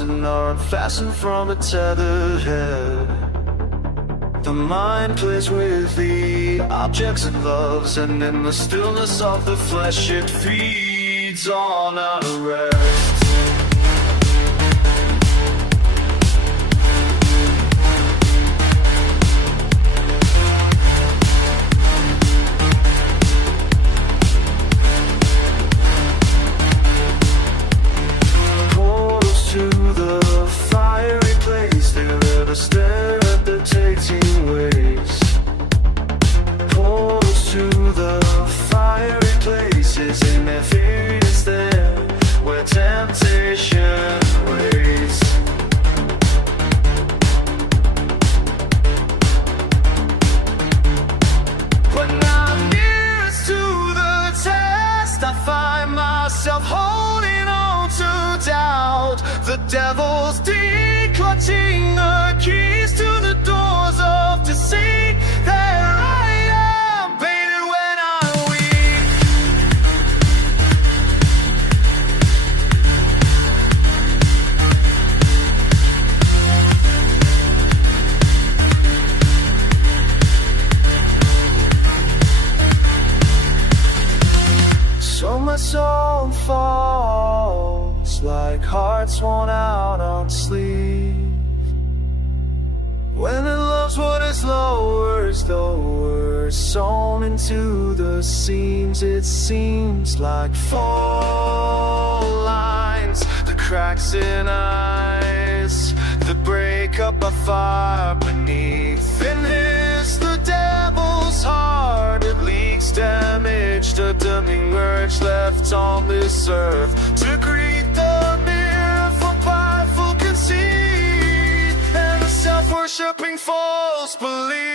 and are unfastened from a tethered head. The mind plays with the objects it loves, and in the stillness of the flesh it feeds on unrest. In their fear is there, where temptation waits. When I'm nearest to the test, I find myself holding on to doubt. The devil's declutching the keys to the doors of deceit. There I am, baited when I'm weak. So my soul falls like hearts worn out on sleep. When it loves what is lower, lower, sewn into the seams, it seems like fault lines, the cracks in eyes, the break up a fire beneath. In his, the devil's heart, it leaks damaged, a demiurge left on this earth to greet the mirror for prideful conceit and the self-worshipping false belief.